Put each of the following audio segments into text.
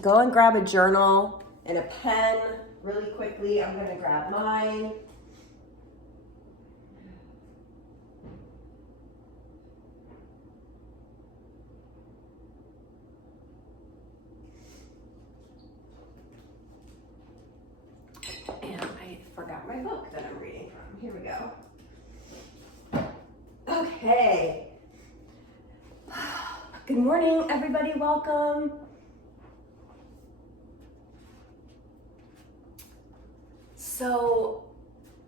go and grab a journal and a pen really quickly. I'm gonna grab mine. And I forgot my book that I'm reading from. Here we go. Okay. Good morning, everybody. Welcome. So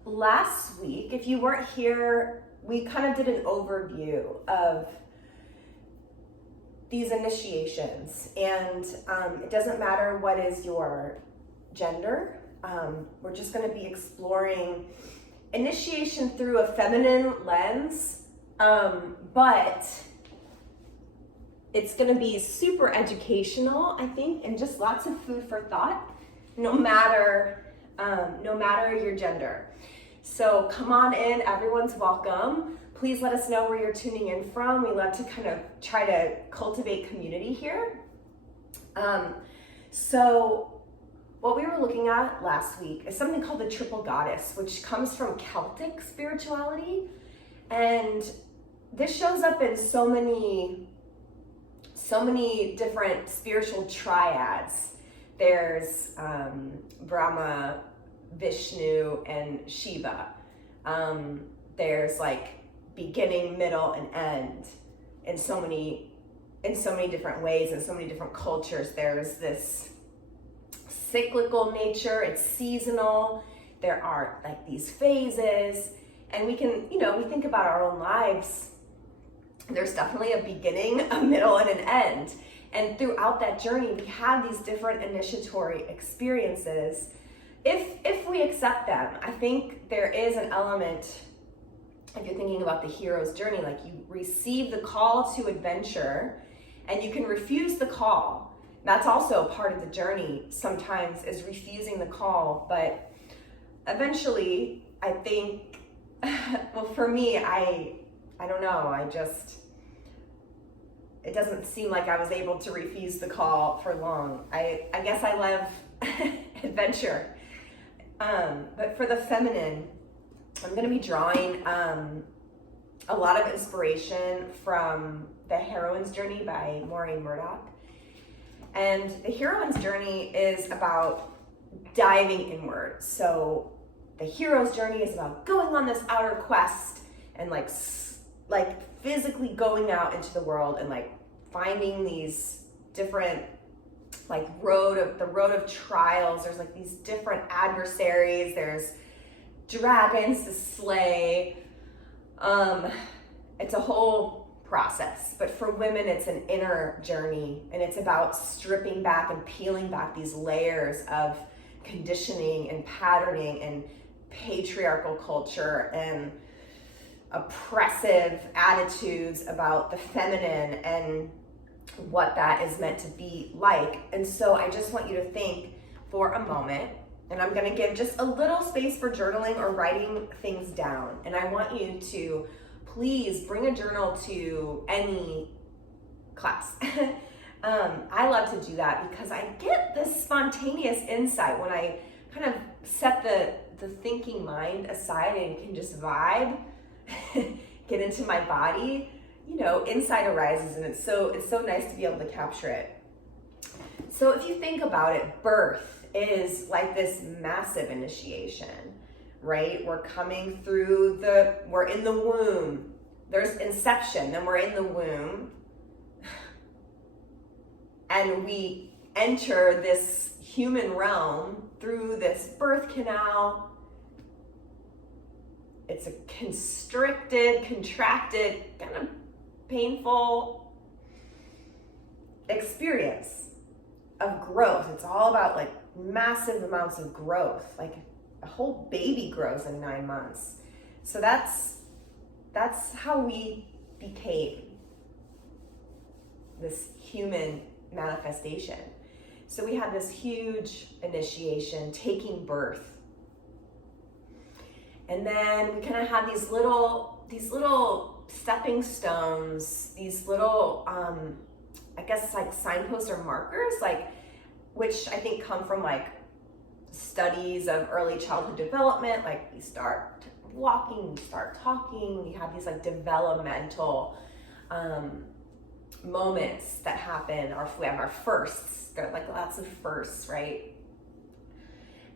last week, if you weren't here, we kind of did an overview of these initiations, and it doesn't matter what is your gender. We're just going to be exploring initiation through a feminine lens, but it's going to be super educational, I think, and just lots of food for thought, no matter your gender. So come on in, everyone's welcome. Please let us know where you're tuning in from. We love to kind of try to cultivate community here. So what we were looking at last week is something called the triple goddess, which comes from Celtic spirituality. And this shows up in so many different spiritual triads. There's Brahma, Vishnu, and Shiva. There's like beginning, middle, and end in so many different ways, in so many different cultures. There's this cyclical nature, it's seasonal. There are like these phases, and we can, we think about our own lives. There's definitely a beginning, a middle, and an end. And throughout that journey, we have these different initiatory experiences. If we accept them, I think there is an element, if you're thinking about the hero's journey, like you receive the call to adventure and you can refuse the call. That's also part of the journey sometimes, is refusing the call. But eventually, I think, well, for me, I don't know, it doesn't seem like I was able to refuse the call for long. I guess I love adventure. But for the feminine, I'm going to be drawing a lot of inspiration from the Heroine's Journey by Maureen, Murdock. And the Heroine's Journey is about diving inward. So the hero's journey is about going on this outer quest and like physically going out into the world and like finding these different like the road of trials. There's like these different adversaries. There's dragons to slay. It's a whole process. But for women, it's an inner journey, and it's about stripping back and peeling back these layers of conditioning and patterning and patriarchal culture and oppressive attitudes about the feminine and what that is meant to be like. And so I just want you to think for a moment, and I'm going to give just a little space for journaling or writing things down. And I want you to please bring a journal to any class. I love to do that because I get this spontaneous insight when I kind of set the thinking mind aside and can just vibe, get into my body. Insight arises, and it's so nice to be able to capture it. So if you think about it, birth is like this massive initiation, right? We're coming through we're in the womb. There's inception, then we're in the womb, and we enter this human realm through this birth canal. It's a constricted, contracted, kind of painful experience of growth. It's all about like massive amounts of growth. Like a whole baby grows in 9 months. So that's how we became this human manifestation. So we had this huge initiation, taking birth. And then we kind of had these little stepping stones, these little, I guess like signposts or markers. Like which I think come from like studies of early childhood development. Like we start walking, we start talking, we have these like developmental moments that happen, or we have our firsts. There are like lots of firsts, right?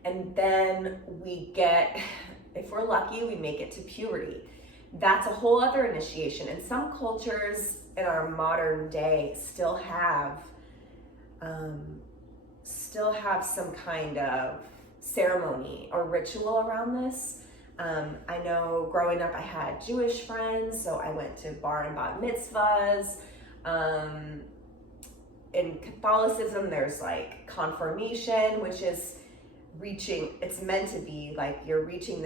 And then we get, if we're lucky, we make it to puberty. That's a whole other initiation. And some cultures in our modern day still have some kind of ceremony or ritual around this. I know growing up I had Jewish friends, so I went to bar and bat mitzvahs. In Catholicism, there's like confirmation, which is it's meant to be like you're attaining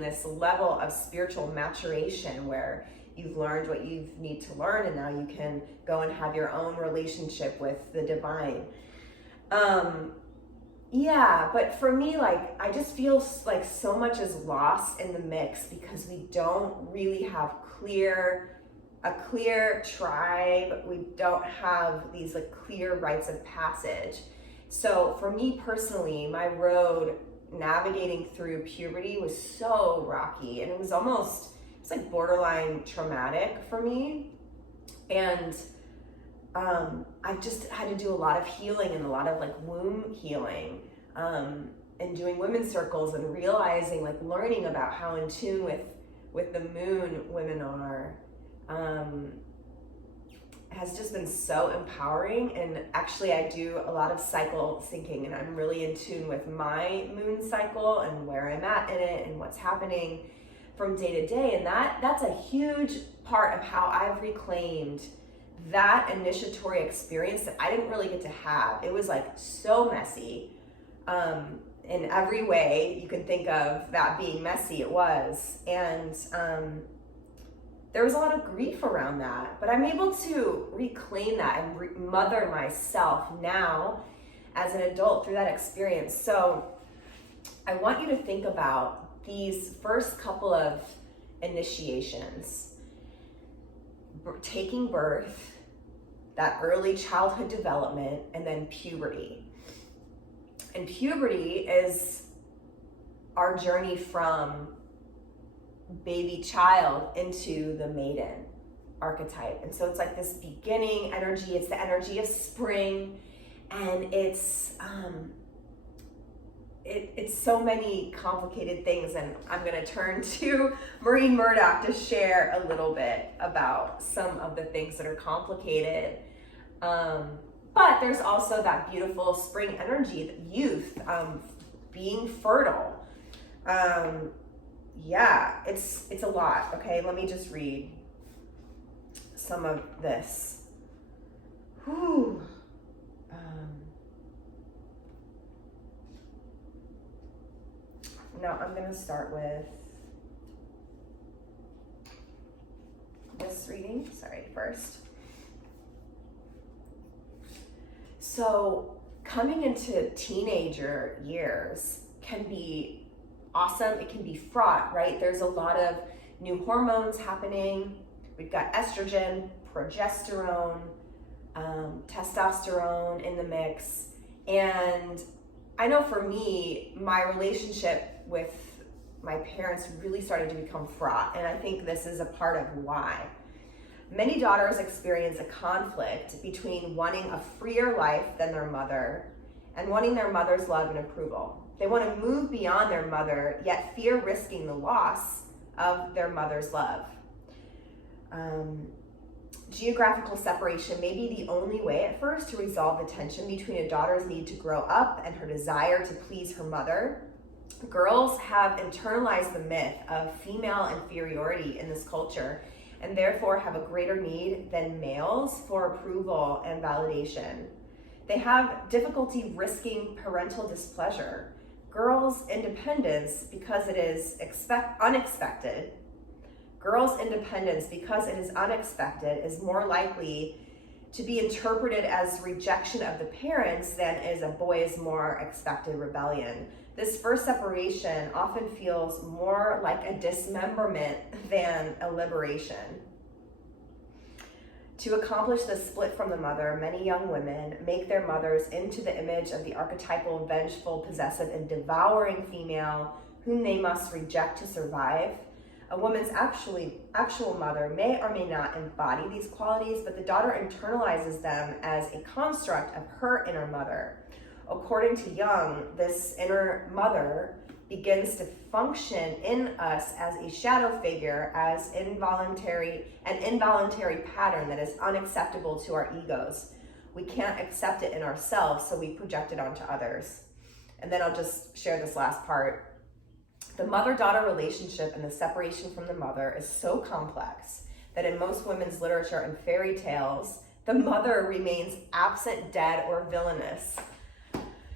this level of spiritual maturation where you've learned what you need to learn, and now you can go and have your own relationship with the divine. Yeah, but for me, like, I just feel like so much is lost in the mix because we don't really have a clear tribe. We don't have these like clear rites of passage. So for me personally, my road navigating through puberty was so rocky, and it's like borderline traumatic for me. And I just had to do a lot of healing and a lot of like womb healing, and doing women's circles and realizing, like learning about how in tune with the moon women are, has just been so empowering. And actually I do a lot of cycle syncing, and I'm really in tune with my moon cycle and where I'm at in it and what's happening from day to day. And that's a huge part of how I've reclaimed that initiatory experience that I didn't really get to have. It was like so messy, in every way you can think of that being messy, it was. And there was a lot of grief around that, but I'm able to reclaim that and mother myself now as an adult through that experience. So I want you to think about these first couple of initiations: taking birth, that early childhood development, and then puberty. And puberty is our journey from baby child into the maiden archetype. And so it's like this beginning energy, it's the energy of spring, and it's so many complicated things. And I'm going to turn to Maureen Murdock to share a little bit about some of the things that are complicated. But there's also that beautiful spring energy, youth, being fertile. Yeah, it's a lot. Okay, let me just read some of this. Whew. Now I'm going to start with this reading. First. So coming into teenager years can be awesome. It can be fraught, right? There's a lot of new hormones happening. We've got estrogen, progesterone, testosterone in the mix. And I know for me, my relationship with my parents really started to become fraught. And I think this is a part of why. Many daughters experience a conflict between wanting a freer life than their mother and wanting their mother's love and approval. They want to move beyond their mother, yet fear risking the loss of their mother's love. Geographical separation may be the only way at first to resolve the tension between a daughter's need to grow up and her desire to please her mother. Girls have internalized the myth of female inferiority in this culture, and therefore have a greater need than males for approval and validation. They have difficulty risking parental displeasure. Girls' independence, because it is unexpected. Girls' independence, because it is unexpected, is more likely to be interpreted as rejection of the parents than is a boy's more expected rebellion. This first separation often feels more like a dismemberment than a liberation. To accomplish the split from the mother, many young women make their mothers into the image of the archetypal, vengeful, possessive, and devouring female whom they must reject to survive. A woman's actual mother may or may not embody these qualities, but the daughter internalizes them as a construct of her inner mother. According to Jung, this inner mother begins to function in us as a shadow figure, as an involuntary pattern that is unacceptable to our egos. We can't accept it in ourselves, so we project it onto others. And then I'll just share this last part. The mother-daughter relationship and the separation from the mother is so complex that in most women's literature and fairy tales, the mother remains absent, dead, or villainous.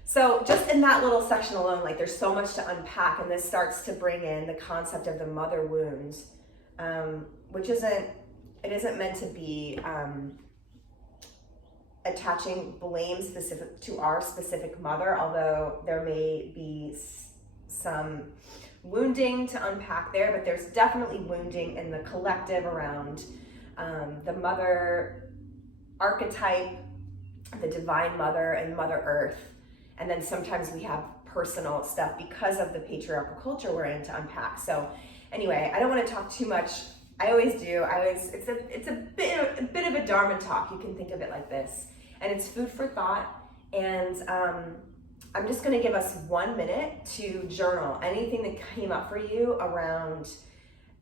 So just in that little section alone, like there's so much to unpack, and this starts to bring in the concept of the mother wound, which isn't meant to be attaching blame specific to our specific mother, although there may be some wounding to unpack there, but there's definitely wounding in the collective around the mother archetype, the divine mother, and Mother Earth. And then sometimes we have personal stuff because of the patriarchal culture we're in to unpack. So anyway, I don't want to talk too much. I always do. It's a bit of a dharma talk. You can think of it like this. And it's food for thought. And I'm just going to give us 1 minute to journal anything that came up for you around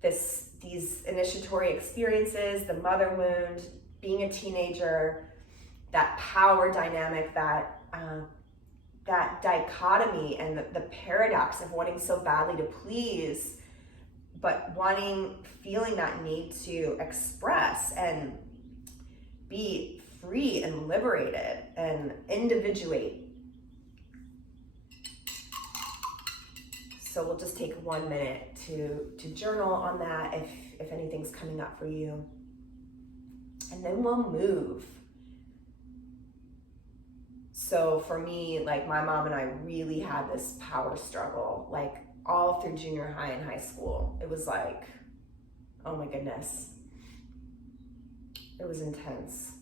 these initiatory experiences, the mother wound, being a teenager, that power dynamic, that dichotomy and the paradox of wanting so badly to please, but feeling that need to express and be free and liberated and individuate. So we'll just take 1 minute to journal on that if anything's coming up for you. And then we'll move. So for me, like my mom and I really had this power struggle, like all through junior high and high school. It was like, oh my goodness. It was intense.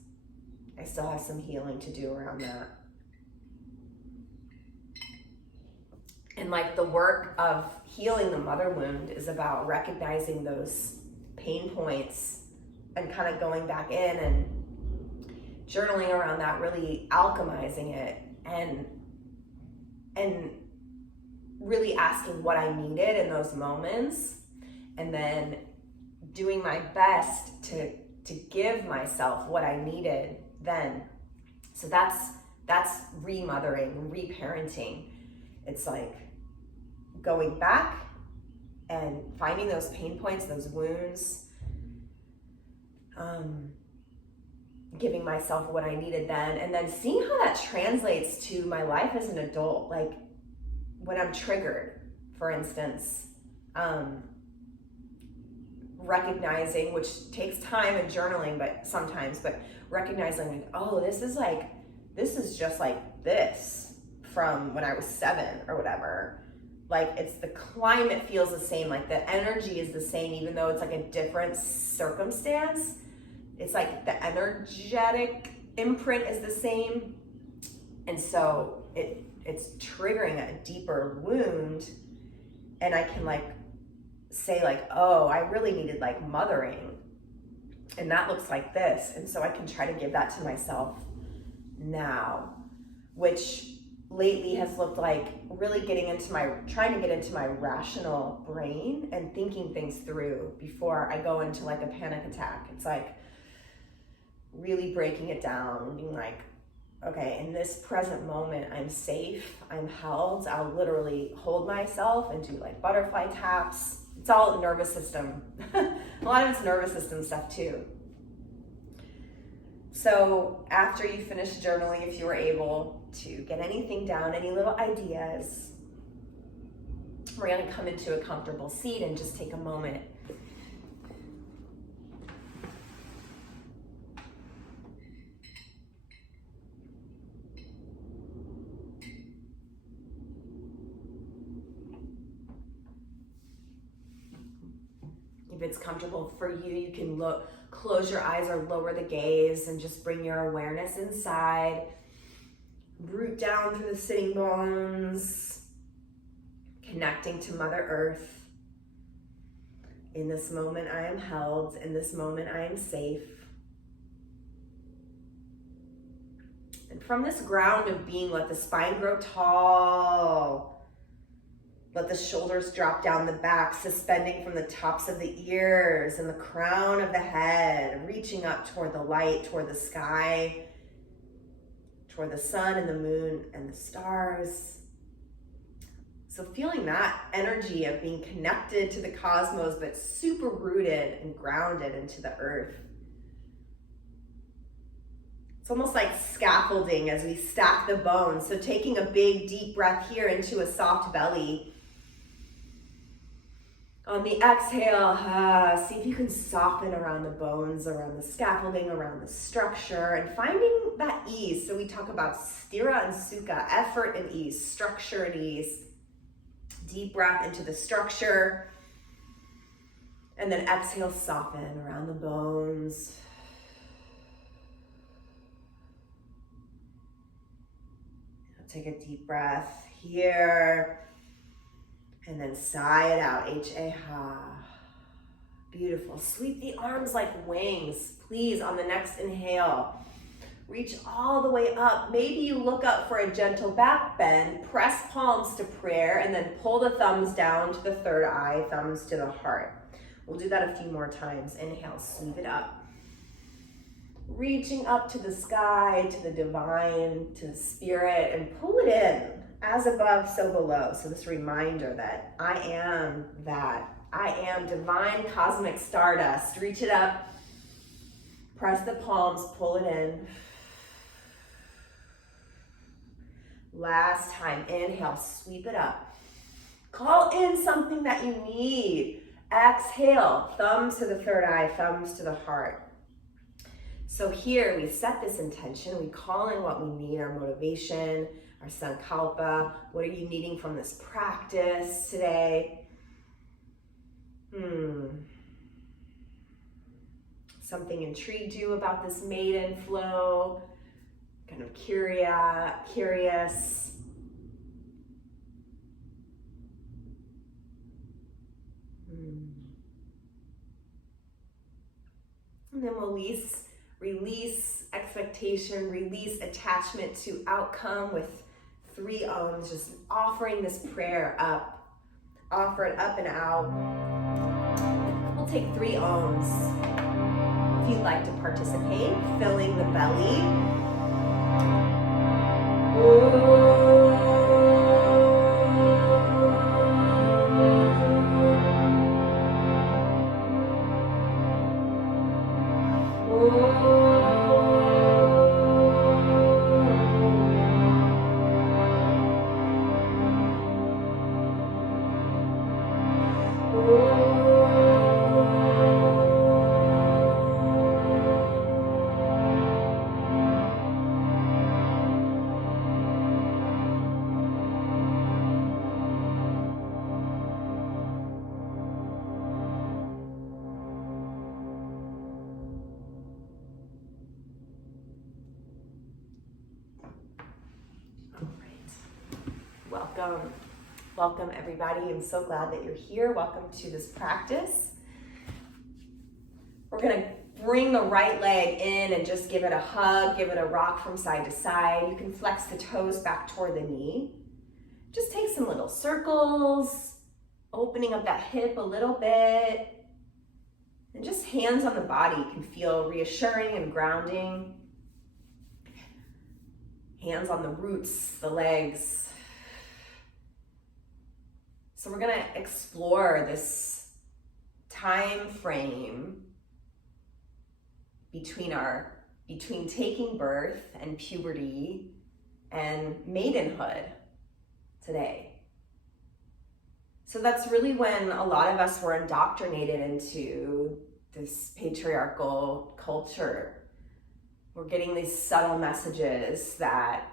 I still have some healing to do around that. And like the work of healing the mother wound is about recognizing those pain points and kind of going back in and journaling around that, really alchemizing it and really asking what I needed in those moments, and then doing my best to give myself what I needed then. So that's remothering, reparenting. It's like going back and finding those pain points, those wounds, giving myself what I needed then, and then seeing how that translates to my life as an adult. Like when I'm triggered, for instance, recognizing, which takes time and journaling, but recognizing like, oh, this is just like this from when I was 7 or whatever. Like it's the climate feels the same, like the energy is the same, even though it's like a different circumstance. It's like the energetic imprint is the same. And so it's triggering a deeper wound. And I can like say like, oh, I really needed like mothering. And that looks like this. And so I can try to give that to myself now, which lately has looked like really trying to get into my rational brain and thinking things through before I go into like a panic attack. It's like really breaking it down, being like, okay, in this present moment, I'm safe, I'm held. I'll literally hold myself and do like butterfly taps. It's all nervous system. A lot of it's nervous system stuff too. So after you finish journaling, if you were able to get anything down, any little ideas, we're gonna come into a comfortable seat and just take a moment. If it's comfortable for you, you can close your eyes or lower the gaze and just bring your awareness inside. Root down through the sitting bones, connecting to Mother Earth. In this moment, I am held. In this moment, I am safe. And from this ground of being, let the spine grow tall. Let the shoulders drop down the back, suspending from the tops of the ears and the crown of the head, reaching up toward the light, toward the sky, toward the sun and the moon and the stars. So feeling that energy of being connected to the cosmos, but super rooted and grounded into the earth. It's almost like scaffolding as we stack the bones. So taking a big deep breath here into a soft belly. On the exhale, see if you can soften around the bones, around the scaffolding, around the structure, and finding that ease. So we talk about sthira and sukha, effort and ease, structure and ease. Deep breath into the structure. And then exhale, soften around the bones. Take a deep breath here. And then sigh it out, H-A-Ha. Beautiful. Sweep the arms like wings. Please, on the next inhale, reach all the way up. Maybe you look up for a gentle back bend, press palms to prayer, and then pull the thumbs down to the third eye, thumbs to the heart. We'll do that a few more times. Inhale, sweep it up. Reaching up to the sky, to the divine, to the spirit, and pull it in. As above, so below. So this reminder that I am that. I am divine cosmic stardust. Reach it up. Press the palms, pull it in. Last time, inhale, sweep it up. Call in something that you need. Exhale, thumbs to the third eye, thumbs to the heart. So here we set this intention. We call in what we need, our motivation, our sankalpa. What are you needing from this practice today? Something intrigued you about this maiden flow? Kind of curious. And then release expectation, release attachment to outcome with 3 Ohms, just offering this prayer up. Offer it up and out. We'll take 3 Ohms. If you'd like to participate, filling the belly. Welcome everybody. I'm so glad that you're here. Welcome to this practice. We're gonna bring the right leg in and just give it a hug, give it a rock from side to side. You can flex the toes back toward the knee. Just take some little circles, opening up that hip a little bit. And just hands on the body can feel reassuring and grounding. Hands on the roots, the legs. So we're gonna explore this time frame between taking birth and puberty and maidenhood today. So that's really when a lot of us were indoctrinated into this patriarchal culture. We're getting these subtle messages that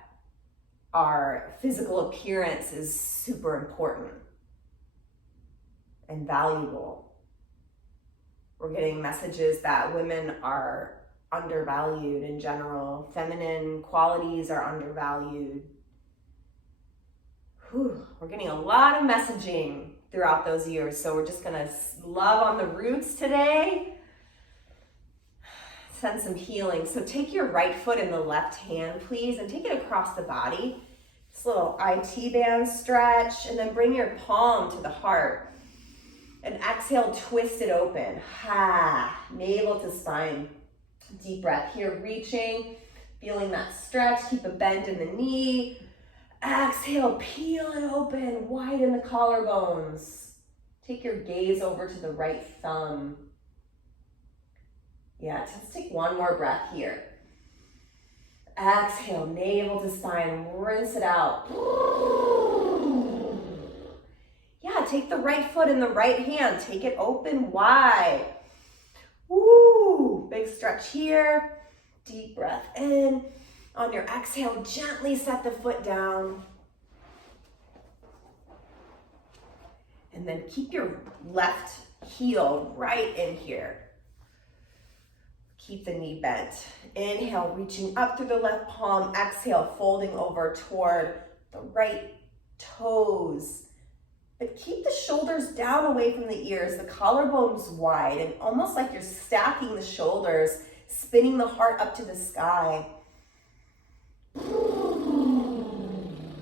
our physical appearance is super important and valuable. We're getting messages that women are undervalued in general. Feminine qualities are undervalued. We're getting a lot of messaging throughout those years. So we're just gonna love on the roots today. Send some healing. So take your right foot in the left hand, please, and take it across the body. This little IT band stretch, and then bring your palm to the heart. And exhale, twist it open. Navel to spine. Deep breath here, reaching, feeling that stretch. Keep a bend in the knee. Exhale, peel it open, widen the collarbones. Take your gaze over to the right thumb. Yeah, let's take one more breath here. Exhale, navel to spine, rinse it out. Yeah, take the right foot in the right hand, take it open wide. Woo, big stretch here. Deep breath in. On your exhale, gently set the foot down. And then keep your left heel right in here. Keep the knee bent. Inhale, reaching up through the left palm. Exhale, folding over toward the right toes. But keep the shoulders down away from the ears, the collarbones wide, and almost like you're stacking the shoulders, spinning the heart up to the sky.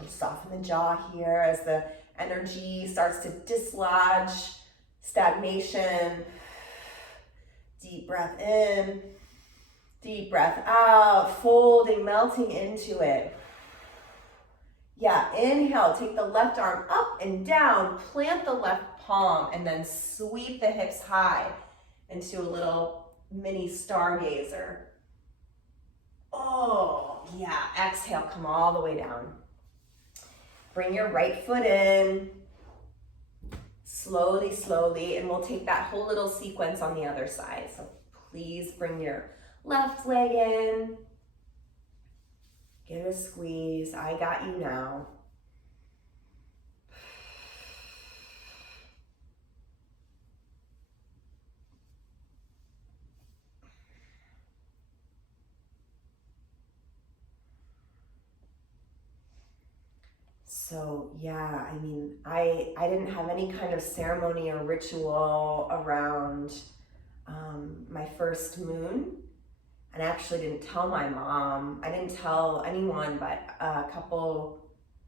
Soften the jaw here as the energy starts to dislodge, stagnation. Deep breath in, deep breath out, folding, melting into it. Yeah, inhale, take the left arm up and down, plant the left palm, and then sweep the hips high into a little mini stargazer. Oh, yeah, exhale, come all the way down. Bring your right foot in, slowly, slowly, and we'll take that whole little sequence on the other side. So please bring your left leg in, give it a squeeze. I got you now. So yeah, I mean, I didn't have any kind of ceremony or ritual around my first moon. And I actually didn't tell my mom. I didn't tell anyone but a couple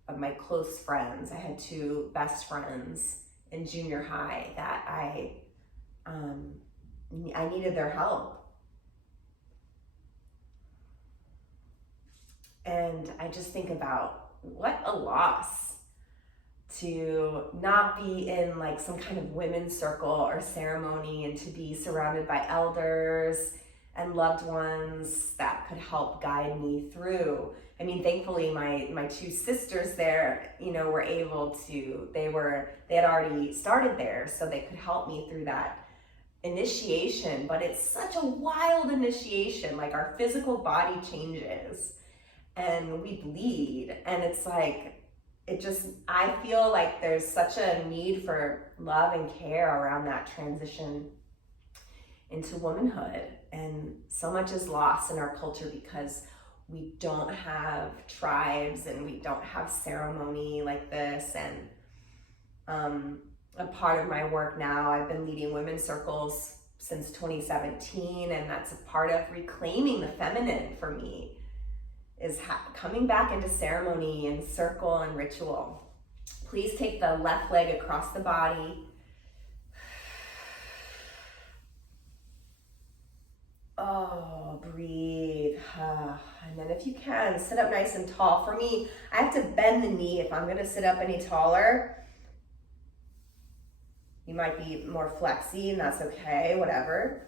of my close friends. I had two best friends in junior high that I needed their help. And I just think about what a loss to not be in like some kind of women's circle or ceremony and to be surrounded by elders and loved ones that could help guide me through. I mean, thankfully my two sisters there, you know, were able to, they had already started there, so they could help me through that initiation. But it's such a wild initiation, like our physical body changes and we bleed, and it's like, I feel like there's such a need for love and care around that transition into womanhood. And so much is lost in our culture because we don't have tribes and we don't have ceremony like this. And a part of my work now, I've been leading women's circles since 2017, and that's a part of reclaiming the feminine for me, is coming back into ceremony and circle and ritual. Please take the left leg across the body. Oh, breathe. And then if you can, sit up nice and tall. For me, I have to bend the knee if I'm gonna sit up any taller. You might be more flexy, and that's okay, whatever.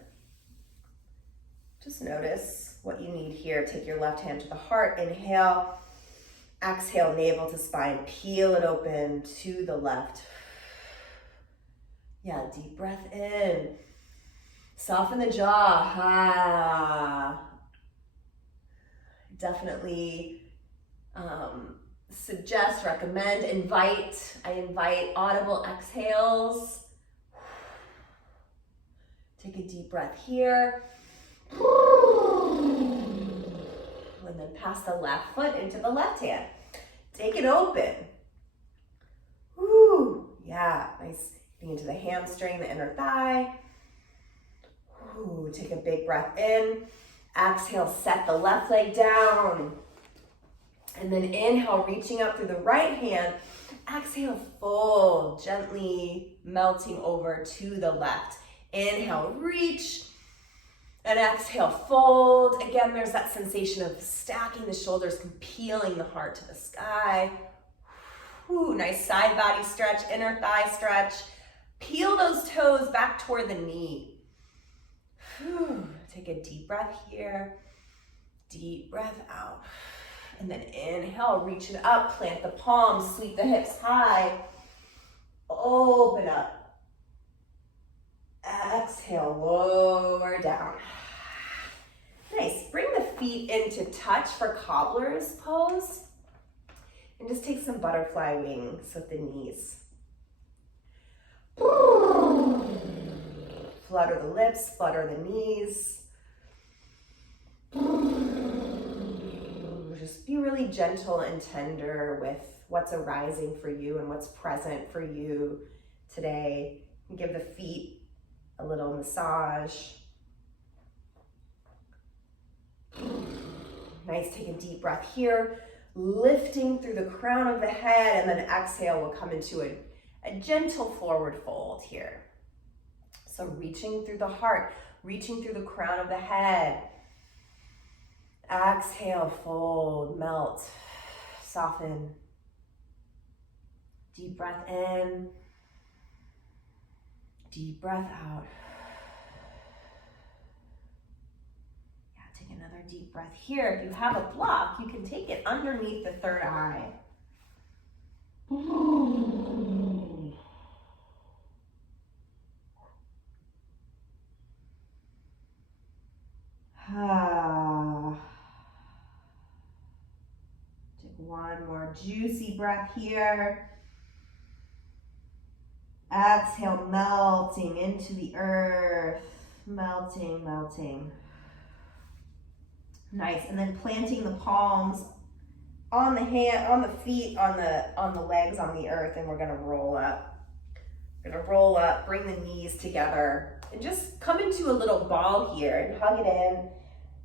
Just notice what you need here. Take your left hand to the heart, inhale. Exhale, navel to spine, peel it open to the left. Yeah, deep breath in. Soften the jaw. Definitely suggest, recommend, I invite audible exhales. Take a deep breath here. And then pass the left foot into the left hand. Take it open. Woo. Yeah, nice. Getting into the hamstring, the inner thigh. Woo. Take a big breath in. Exhale, set the left leg down. And then inhale, reaching up through the right hand. Exhale, fold, gently melting over to the left. Inhale, reach. And exhale, fold. Again, there's that sensation of stacking the shoulders, peeling the heart to the sky. Whew, nice side body stretch, inner thigh stretch. Peel those toes back toward the knee. Whew, take a deep breath here. Deep breath out. And then inhale, reach it up, plant the palms, sweep the hips high. Open up. Exhale, lower down. Nice. Bring the feet into touch for cobbler's pose. And just take some butterfly wings with the knees. Flutter the lips, flutter the knees. Just be really gentle and tender with what's arising for you and what's present for you today. Give the feet a little massage. Nice, take a deep breath here, lifting through the crown of the head, and then exhale, we'll come into a gentle forward fold here. So reaching through the heart, reaching through the crown of the head. Exhale, fold, melt, soften. Deep breath in, deep breath out. Yeah, take another deep breath here. If you have a block, you can take it underneath the third eye. Take one more juicy breath here. Exhale, melting into the earth. Melting, melting. Nice, and then planting the palms on the hand, on the feet, on the legs, on the earth, and we're gonna roll up. We're gonna roll up, bring the knees together, and just come into a little ball here and hug it in.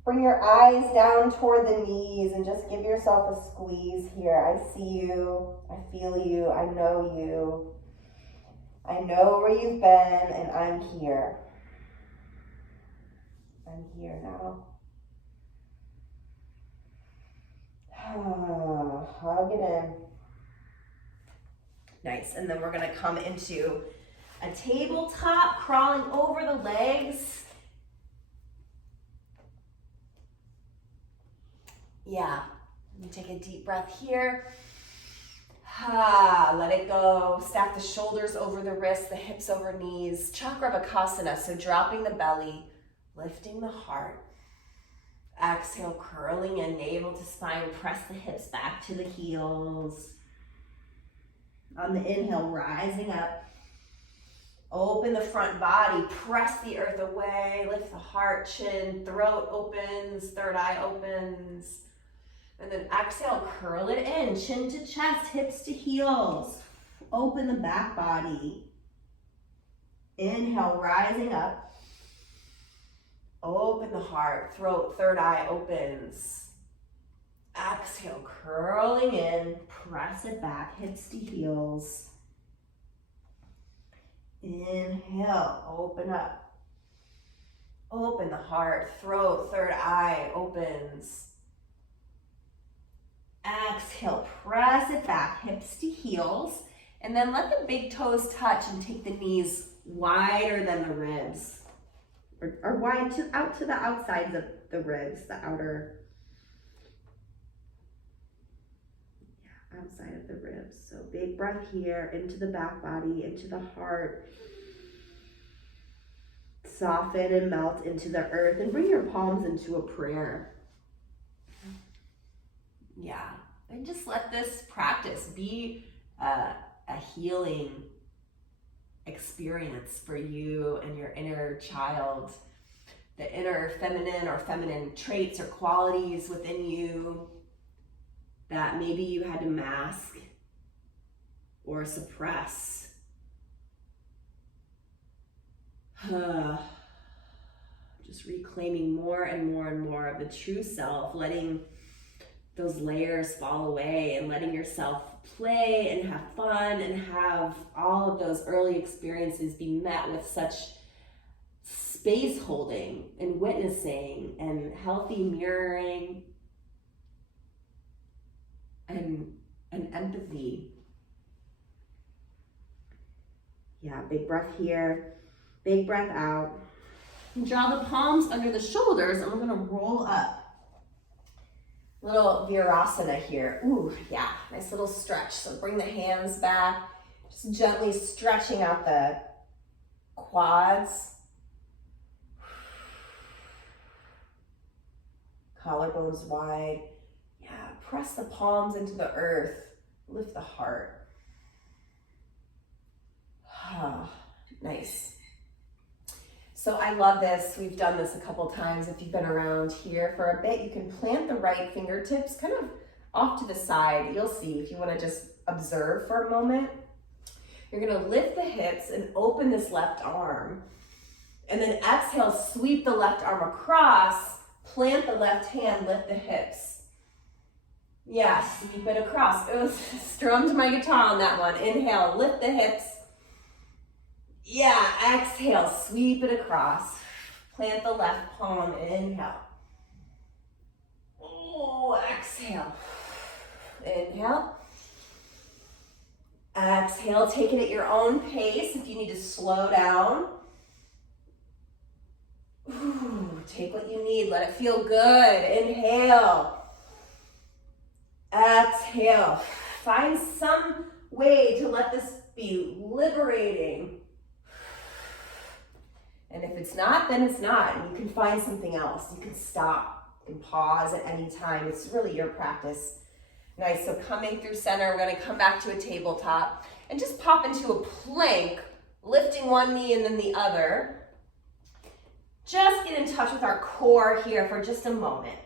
Bring your eyes down toward the knees and just give yourself a squeeze here. I see you, I feel you, I know you. I know where you've been, and I'm here. I'm here now. Hug it in. Nice, and then we're gonna come into a tabletop, crawling over the legs. Yeah, you take a deep breath here. Let it go. Stack the shoulders over the wrists, the hips over knees. Chakrabakasana, so dropping the belly, lifting the heart. Exhale, curling in, navel to spine. Press the hips back to the heels. On the inhale, rising up. Open the front body, press the earth away, lift the heart, chin, throat opens, third eye opens. And then exhale, curl it in, chin to chest, hips to heels. Open the back body. Inhale, rising up. Open the heart, throat, third eye opens. Exhale, curling in, press it back, hips to heels. Inhale, open up. Open the heart, throat, third eye opens. Exhale, press it back, hips to heels. And then let the big toes touch and take the knees wider than the ribs. Or wide out to the outsides of the ribs, the outer, outside of the ribs. So big breath here, into the back body, into the heart. Soften and melt into the earth and bring your palms into a prayer. Yeah, and just let this practice be a healing experience for you and your inner child, the inner feminine or feminine traits or qualities within you that maybe you had to mask or suppress. Just reclaiming more and more and more of the true self, letting those layers fall away and letting yourself play and have fun and have all of those early experiences be met with such space holding and witnessing and healthy mirroring and empathy. Yeah, big breath here, big breath out. Draw the palms under the shoulders and we're gonna roll up. Little virasana here. Ooh, yeah, nice little stretch. So bring the hands back, just gently stretching out the quads. Collarbones wide. Yeah, press the palms into the earth. Lift the heart. Nice. So I love this. We've done this a couple times. If you've been around here for a bit, you can plant the right fingertips kind of off to the side. You'll see if you want to just observe for a moment. You're going to lift the hips and open this left arm. And then exhale, sweep the left arm across, plant the left hand, lift the hips. Yes, sweep it across. It was strummed my guitar on that one. Inhale, lift the hips. Yeah, exhale, sweep it across. Plant the left palm, inhale. Oh, exhale. Inhale. Exhale, take it at your own pace if you need to slow down. Ooh, take what you need, let it feel good. Inhale. Exhale. Find some way to let this be liberating. And if it's not, then it's not. And you can find something else. You can stop and pause at any time. It's really your practice. Nice, so coming through center, we're gonna come back to a tabletop and just pop into a plank, lifting one knee and then the other. Just get in touch with our core here for just a moment.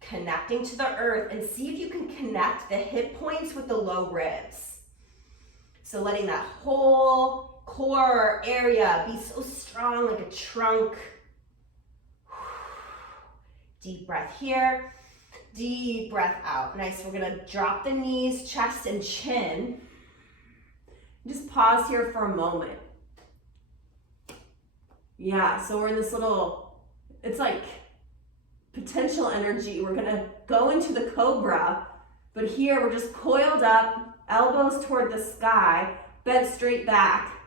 Connecting to the earth and see if you can connect the hip points with the low ribs. So letting that whole core area be so strong like a trunk. Deep breath here, deep breath out. Nice, we're gonna drop the knees, chest and chin. Just pause here for a moment. Yeah, so we're in this little, it's like potential energy. We're gonna go into the cobra, but here we're just coiled up, elbows toward the sky, bent straight back.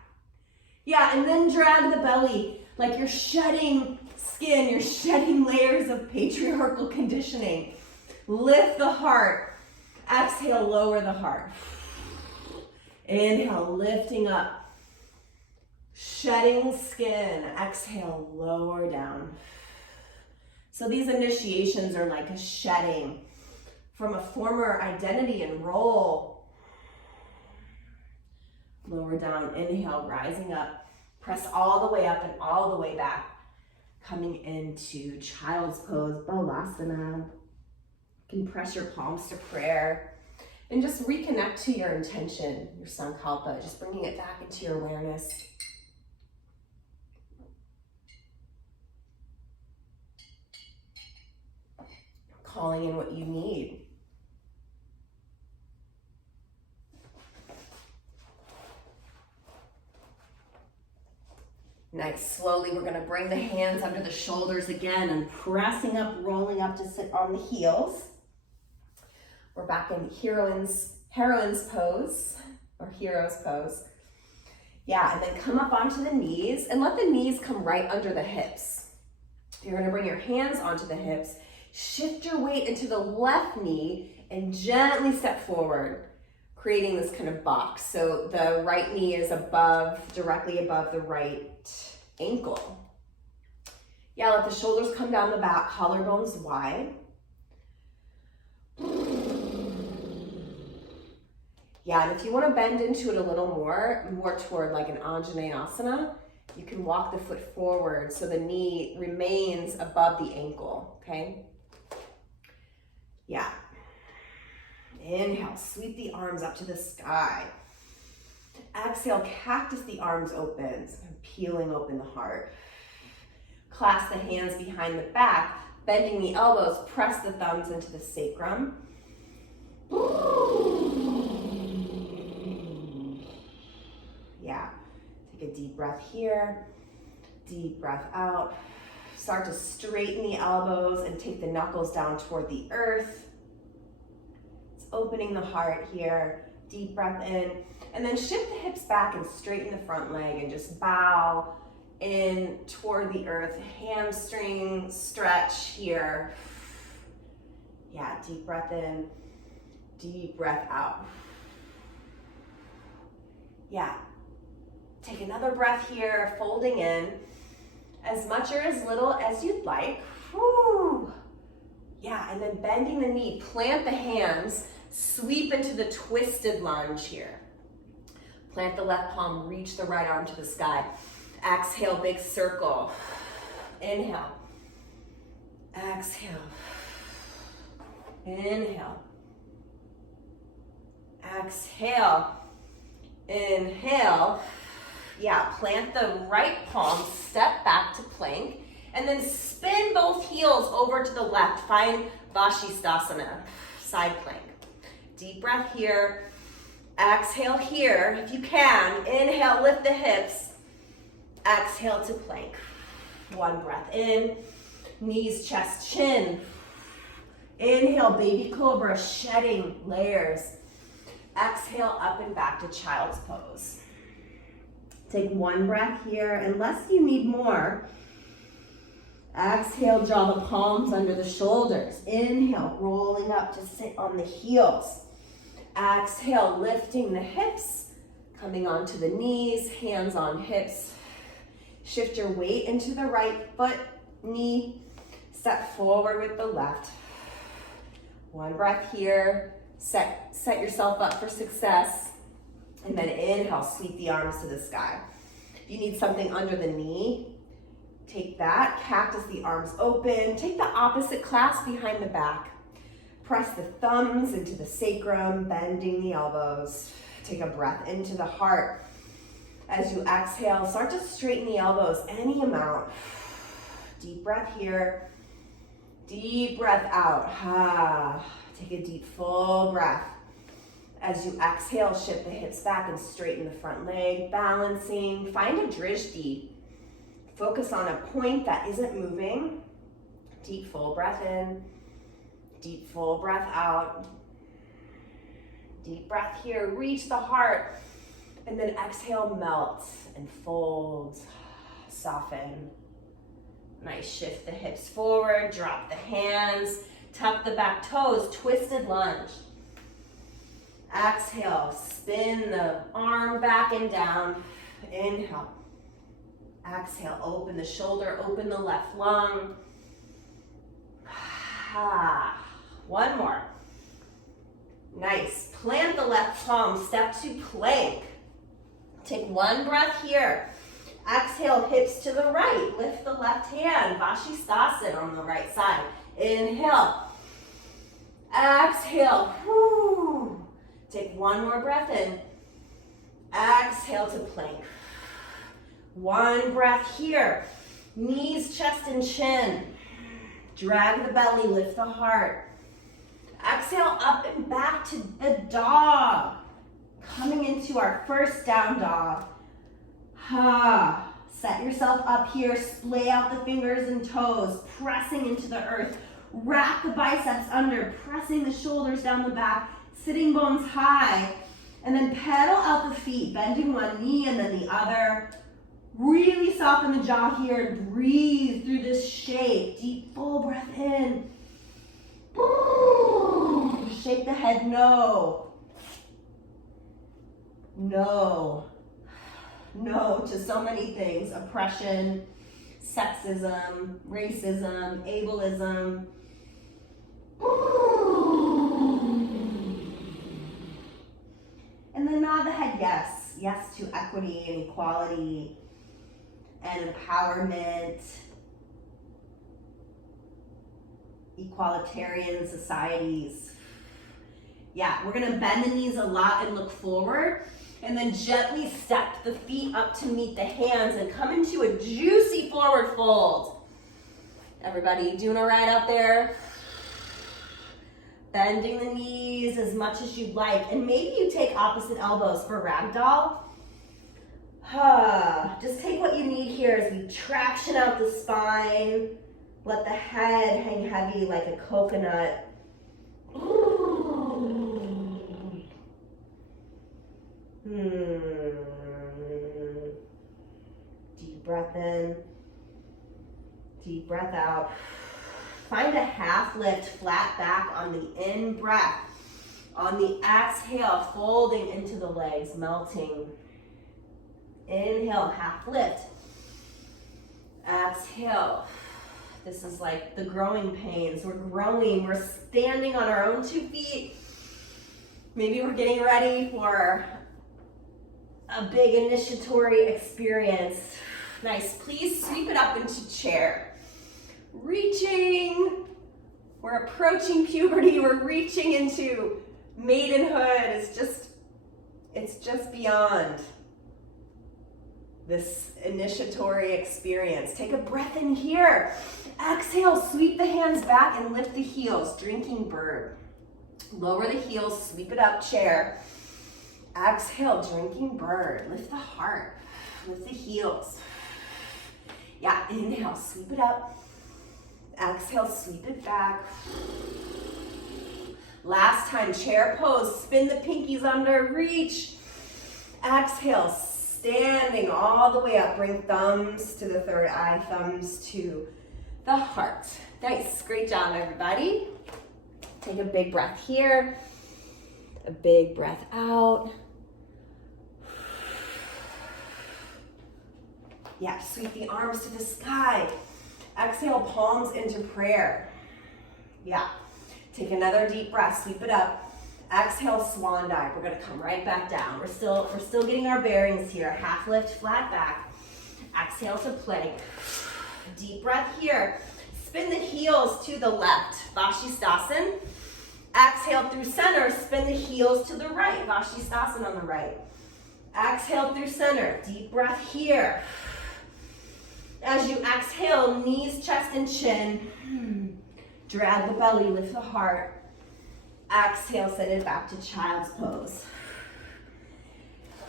Yeah, and then drag the belly like you're shedding skin, you're shedding layers of patriarchal conditioning. Lift the heart. Exhale, lower the heart. Inhale, lifting up. Shedding skin. Exhale, lower down. So these initiations are like a shedding from a former identity and role. Lower down, inhale, rising up. Press all the way up and all the way back. Coming into child's pose, balasana. You can press your palms to prayer. And just reconnect to your intention, your sankalpa, just bringing it back into your awareness. Calling in what you need. Nice, slowly we're gonna bring the hands under the shoulders again and pressing up, rolling up to sit on the heels. We're back in heroine's pose, or hero's pose. Yeah, and then come up onto the knees and let the knees come right under the hips. You're gonna bring your hands onto the hips, shift your weight into the left knee and gently step forward, creating this kind of box. So the right knee is directly above the right ankle. Yeah, let the shoulders come down the back, collarbones wide. Yeah, and if you want to bend into it a little more toward like an asana, you can walk the foot forward so the knee remains above the ankle, okay? Yeah. Inhale, sweep the arms up to the sky. Exhale, cactus the arms open, peeling open the heart. Clasp the hands behind the back, bending the elbows, press the thumbs into the sacrum. Yeah, take a deep breath here, deep breath out. Start to straighten the elbows and take the knuckles down toward the earth. It's opening the heart here, deep breath in, and then shift the hips back and straighten the front leg and just bow in toward the earth. Hamstring stretch here. Yeah, deep breath in, deep breath out. Yeah. Take another breath here, folding in as much or as little as you'd like. Whew. Yeah, and then bending the knee, plant the hands, sweep into the twisted lunge here. Plant the left palm, reach the right arm to the sky. Exhale, big circle. Inhale. Exhale. Inhale. Exhale. Inhale. Yeah, plant the right palm, step back to plank, and then spin both heels over to the left. Find Vashisthasana, side plank. Deep breath here. Exhale here, if you can. Inhale, lift the hips. Exhale to plank. One breath in. Knees, chest, chin. Inhale, baby cobra, shedding layers. Exhale, up and back to child's pose. Take one breath here, unless you need more. Exhale, draw the palms under the shoulders. Inhale, rolling up to sit on the heels. Exhale, lifting the hips, coming onto the knees, hands on hips. Shift your weight into the right foot, knee. Step forward with the left. One breath here. Set yourself up for success. And then inhale, sweep the arms to the sky. If you need something under the knee, take that. Cactus the arms open. Take the opposite clasp behind the back. Press the thumbs into the sacrum, bending the elbows. Take a breath into the heart. As you exhale, start to straighten the elbows any amount. Deep breath here. Deep breath out. Take a deep, full breath. As you exhale, shift the hips back and straighten the front leg, balancing. Find a drishti. Focus on a point that isn't moving. Deep, full breath in. Deep, full breath out. Deep breath here. Reach the heart. And then exhale, melt and fold. Soften. Nice. Shift the hips forward. Drop the hands. Tuck the back toes. Twisted lunge. Exhale, spin the arm back and down. Inhale. Exhale, open the shoulder, open the left lung. One more. Nice. Plant the left palm, step to plank. Take one breath here. Exhale, hips to the right. Lift the left hand, Vashisthasana on the right side. Inhale. Exhale. Whew. Take one more breath in. Exhale to plank. One breath here. Knees, chest, and chin. Drag the belly, lift the heart. Exhale, up and back to the dog. Coming into our first down dog. Set yourself up here. Splay out the fingers and toes, pressing into the earth. Wrap the biceps under, pressing the shoulders down the back. Sitting bones high, and then pedal out the feet, bending one knee and then the other. Really soften the jaw here and breathe through this shape. Deep, full breath in. Shake the head, no. No. No to so many things. Oppression, sexism, racism, ableism. Yes to equity and equality and empowerment. Equalitarian societies. Yeah, we're gonna bend the knees a lot and look forward, and then gently step the feet up to meet the hands and come into a juicy forward fold. Everybody doing all right out there? Bending the knees as much as you'd like, and maybe you take opposite elbows for ragdoll. Just take what you need here as we traction out the spine. Let the head hang heavy like a coconut. Deep breath in. Deep breath out. Find a half lift, flat back on the in breath. On the exhale, folding into the legs, melting. Inhale, half lift. Exhale. This is like the growing pains. We're growing, we're standing on our own 2 feet. Maybe we're getting ready for a big initiatory experience. Nice, please sweep it up into chair. Reaching, we're approaching puberty, we're reaching into maidenhood. It's just beyond this initiatory experience. Take a breath in here. Exhale, sweep the hands back and lift the heels, drinking bird. Lower the heels, sweep it up, chair. Exhale, drinking bird. Lift the heart, lift the heels. Yeah, inhale, sweep it up. Exhale, sweep it back. Last time, chair pose, spin the pinkies under, reach. Exhale, standing all the way up. Bring thumbs to the third eye, thumbs to the heart. Nice, great job, everybody. Take a big breath here, a big breath out. Yeah, sweep the arms to the sky. Exhale, palms into prayer. Yeah, take another deep breath, sweep it up. Exhale, swan dive. We're gonna come right back down. We're still getting our bearings here. Half lift, flat back. Exhale to plank. Deep breath here. Spin the heels to the left, Vashisthasana. Exhale through center, spin the heels to the right, Vashisthasana on the right. Exhale through center, deep breath here. As you exhale, knees, chest, and chin. Drag the belly, lift the heart. Exhale, send it back to child's pose.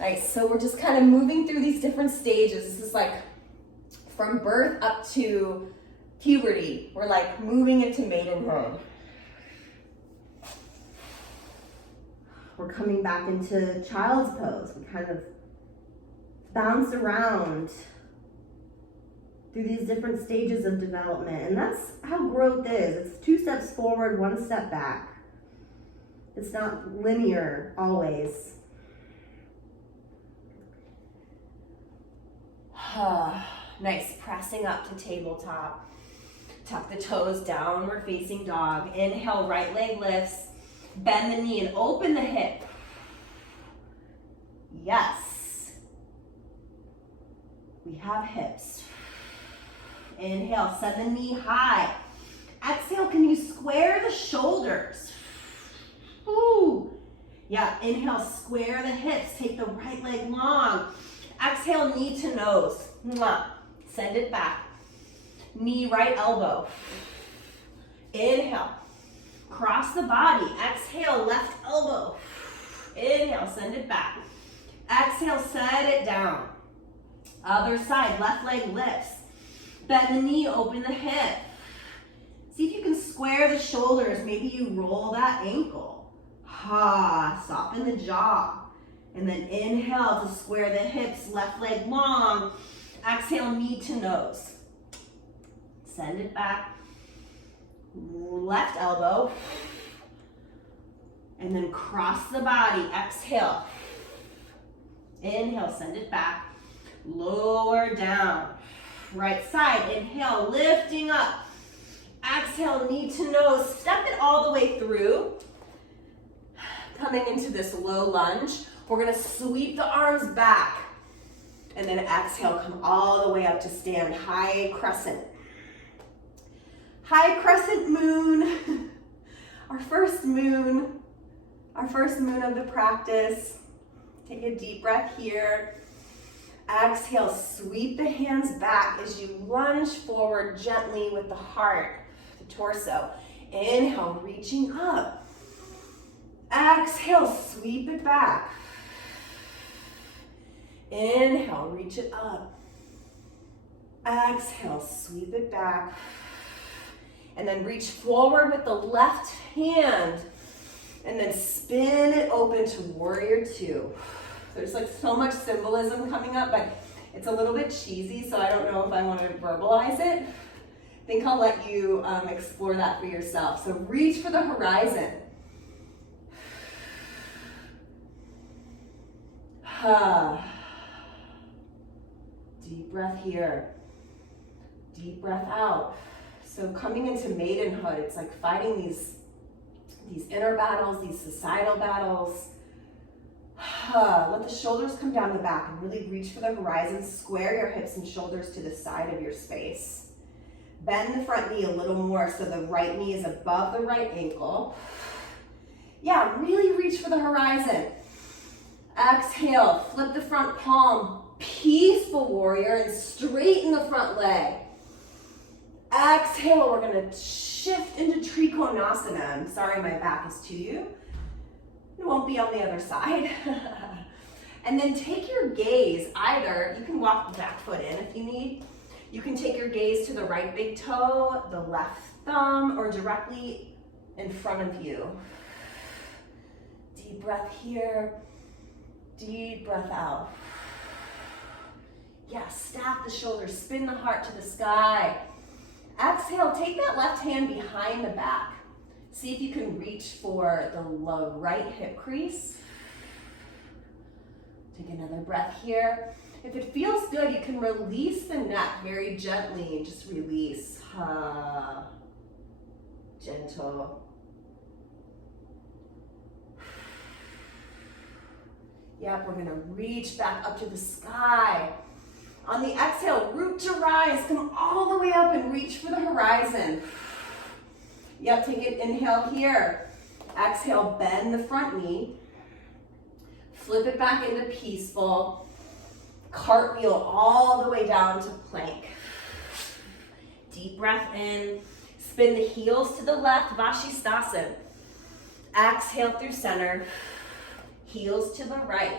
Nice, so we're just kind of moving through these different stages. This is like from birth up to puberty. We're like moving into maidenhood. We're coming back into child's pose. We kind of bounce around through these different stages of development. And that's how growth is. It's 2 steps forward, 1 step back. It's not linear always. Nice, pressing up to tabletop. Tuck the toes, downward facing dog. Inhale, right leg lifts. Bend the knee and open the hip. Yes. We have hips. Inhale, send the knee high. Exhale, can you square the shoulders? Ooh. Yeah, inhale, square the hips. Take the right leg long. Exhale, knee to nose. Mwah. Send it back. Knee, right elbow. Inhale. Cross the body. Exhale, left elbow. Inhale, send it back. Exhale, set it down. Other side, left leg lifts. Bend the knee, open the hip. See if you can square the shoulders. Maybe you roll that ankle. Soften the jaw. And then inhale to square the hips, left leg long. Exhale, knee to nose. Send it back. Left elbow. And then cross the body. Exhale. Inhale, send it back. Lower down. Right side, inhale, lifting up. Exhale, knee to nose. Step it all the way through. Coming into this low lunge. We're gonna sweep the arms back. And then exhale, come all the way up to stand, high crescent. High crescent moon. Our first moon of the practice. Take a deep breath here. Exhale, sweep the hands back as you lunge forward gently with the heart, the torso. Inhale, reaching up. Exhale, sweep it back. Inhale, reach it up. Exhale, sweep it back. And then reach forward with the left hand. And then spin it open to warrior two. There's like so much symbolism coming up, but it's a little bit cheesy, so I don't know if I want to verbalize it. I think I'll let you explore that for yourself. So reach for the horizon. Deep breath here. Deep breath out. So coming into maidenhood, it's like fighting these inner battles, these societal battles. Let the shoulders come down the back and really reach for the horizon. Square your hips and shoulders to the side of your space. Bend the front knee a little more so the right knee is above the right ankle. Yeah, really reach for the horizon. Exhale, flip the front palm, peaceful warrior, and straighten the front leg. Exhale, we're gonna shift into Trikonasana. I'm sorry my back is to you. It won't be on the other side. And then take your gaze, either, you can walk the back foot in if you need. You can take your gaze to the right big toe, the left thumb, or directly in front of you. Deep breath here. Deep breath out. Yeah, stack the shoulders, spin the heart to the sky. Exhale, take that left hand behind the back. See if you can reach for the right hip crease. Take another breath here. If it feels good, you can release the neck very gently and just release. Gentle. Yep, we're gonna reach back up to the sky. On the exhale, root to rise, come all the way up and reach for the horizon. Yep, take an inhale here. Exhale, bend the front knee. Flip it back into peaceful. Cartwheel all the way down to plank. Deep breath in. Spin the heels to the left, Vashisthasana. Exhale through center. Heels to the right.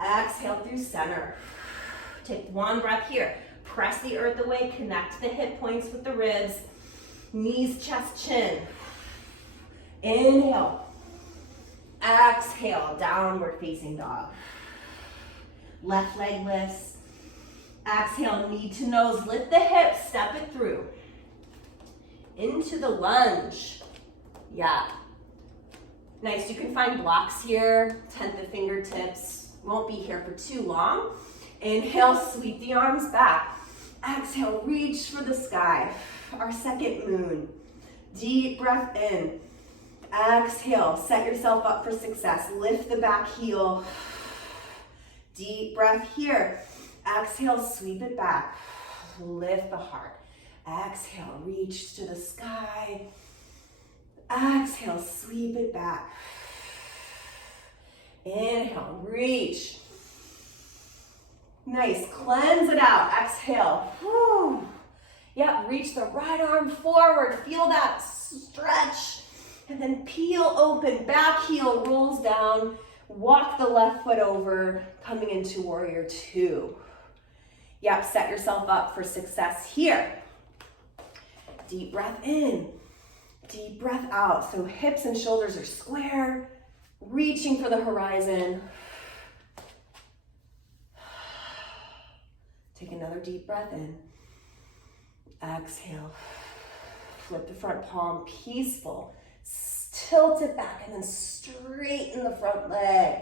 Exhale through center. Take one breath here. Press the earth away, connect the hip points with the ribs. Knees, chest, chin. Inhale. Exhale, downward facing dog. Left leg lifts. Exhale, knee to nose. Lift the hips, step it through. Into the lunge. Yeah. Nice, you can find blocks here. Tent the fingertips. Won't be here for too long. Inhale, sweep the arms back. Exhale, reach for the sky. Our second moon. Deep breath in. Exhale, set yourself up for success. Lift the back heel. Deep breath here. Exhale, sweep it back. Lift the heart. Exhale, reach to the sky. Exhale, sweep it back. Inhale, reach. Nice, cleanse it out. Exhale. Whew. Yep, reach the right arm forward. Feel that stretch. And then peel open, back heel rolls down. Walk the left foot over, coming into warrior two. Yep, set yourself up for success here. Deep breath in, deep breath out. So hips and shoulders are square, reaching for the horizon. Take another deep breath in. Exhale. Flip the front palm, peaceful. Tilt it back and then straighten the front leg.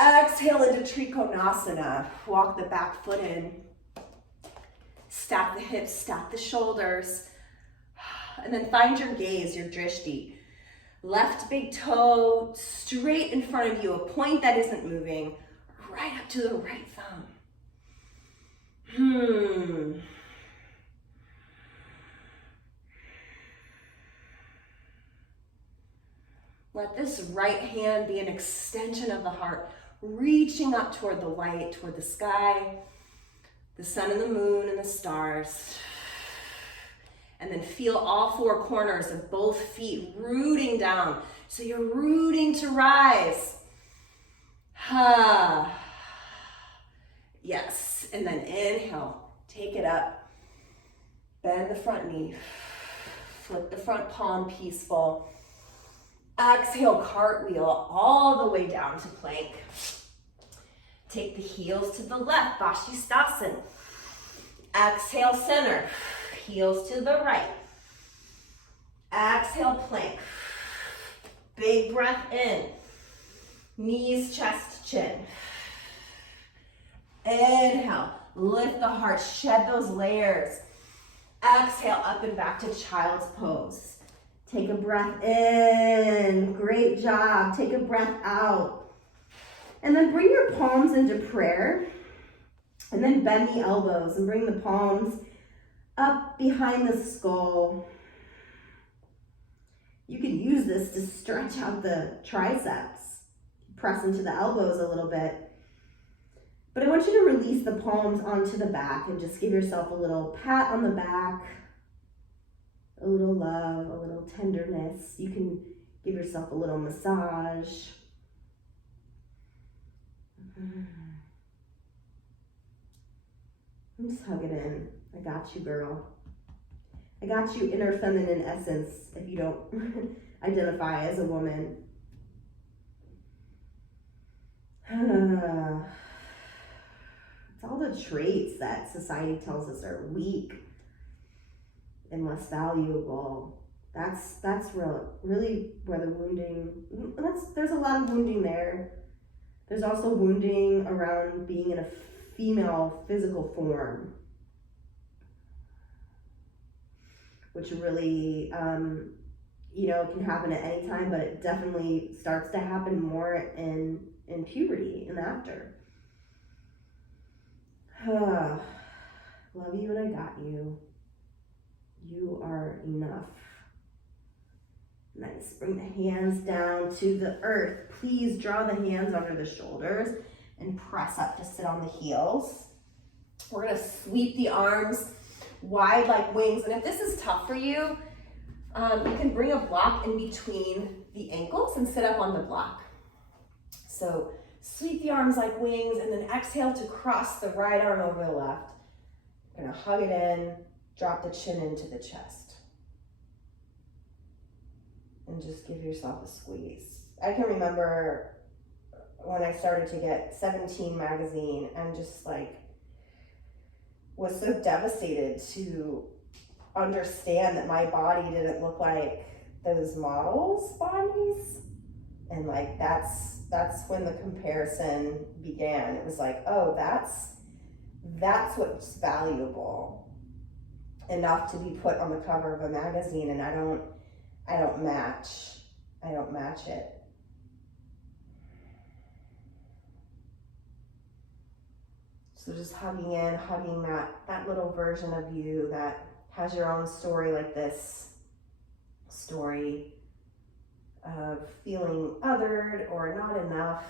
Exhale into Trikonasana. Walk the back foot in. Stack the hips, stack the shoulders. And then find your gaze, your drishti. Left big toe straight in front of you, a point that isn't moving, right up to the right thumb. Let this right hand be an extension of the heart, reaching up toward the light, toward the sky, the sun and the moon and the stars. And then feel all four corners of both feet rooting down. So you're rooting to rise. Yes, and then inhale, take it up. Bend the front knee. Flip the front palm, peaceful. Exhale, cartwheel all the way down to plank. Take the heels to the left, Vashisthasana. Exhale, center. Heels to the right. Exhale, plank. Big breath in. Knees, chest, chin. Inhale, lift the heart, shed those layers. Exhale, up and back to child's pose. Take a breath in, great job. Take a breath out. And then bring your palms into prayer. And then bend the elbows and bring the palms up behind the skull. You can use this to stretch out the triceps. Press into the elbows a little bit. But I want you to release the palms onto the back and just give yourself a little pat on the back, a little love, a little tenderness. You can give yourself a little massage. Just hug it in. I got you, girl. I got you, inner feminine essence, if you don't identify as a woman. It's all the traits that society tells us are weak and less valuable. That's really where the wounding, there's a lot of wounding there. There's also wounding around being in a female physical form, which really, can happen at any time, but it definitely starts to happen more in puberty and after. Love you and I got you. You are enough. Nice. Bring the hands down to the earth. Please draw the hands under the shoulders and press up to sit on the heels. We're going to sweep the arms wide like wings. And if this is tough for you, you can bring a block in between the ankles and sit up on the block. So sweep the arms like wings and then exhale to cross the right arm over the left. You're going to hug it in, drop the chin into the chest. And just give yourself a squeeze. I can remember when I started to get 17 magazine and just was so devastated to understand that my body didn't look like those models' bodies. And that's when the comparison began. It was like, oh, that's what's valuable enough to be put on the cover of a magazine, and I don't match it. So just hugging in, hugging that little version of you that has your own story like this, story of feeling othered or not enough.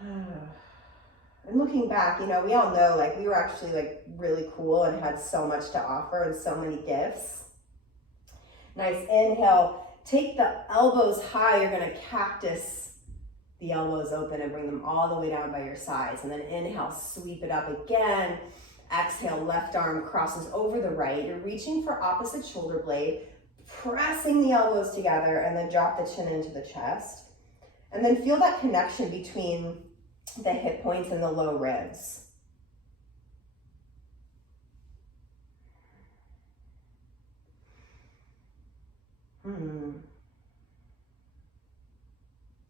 And looking back, we all know, we were actually really cool and had so much to offer and so many gifts. Nice. Inhale. Take the elbows high. You're going to cactus the elbows open and bring them all the way down by your sides. And then inhale, sweep it up again. Exhale, left arm crosses over the right. You're reaching for opposite shoulder blade, pressing the elbows together, and then drop the chin into the chest. And then feel that connection between the hip points and the low ribs.